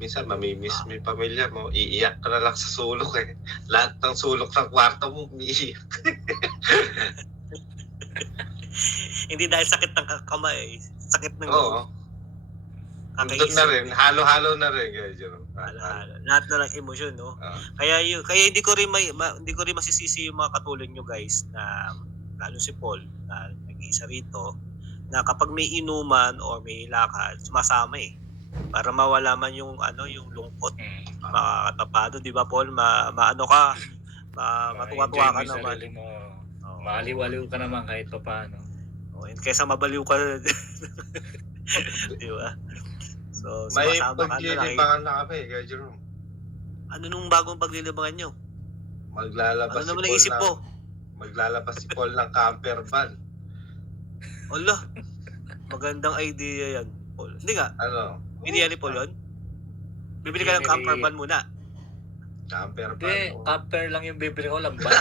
minsan mamimiss mo yung pamilya mo, iiyak ka na lang sa sulok eh. Lahat ng sulok ng kwarto mo, umiiyak. Hindi dahil sakit ng kamay, sakit ng Oo. Doon na rin, halo-halo na rin. Lahat na ng emosyon, no? Kaya hindi ko rin masisisi yung mga katulad nyo guys na lalo si Paul na nag-iisa rito na kapag may inuman o may lakad, sumasama eh. Para mawala man yung yung lungkot, makakatapado, di ba Paul? Maano ka, matuwa-tuwa ka naman. Maaliw-aliw ka naman kahit pa paano. Kaysa mabaliw ka, di ba? So, may sumasama ka na paglilibangan na kami, Kuya Jerome. Ano nung bagong paglilibangan nyo? Maglalabas ano naman naisip mo? Maglalabas si Paul ng camper van. Ala, magandang idea yan, Paul. Hindi nga? Ano? Idea ni Paul yun? Bibili ka ng camper van muna. Camper van. Hindi, camper lang yung bibili ko, lambat.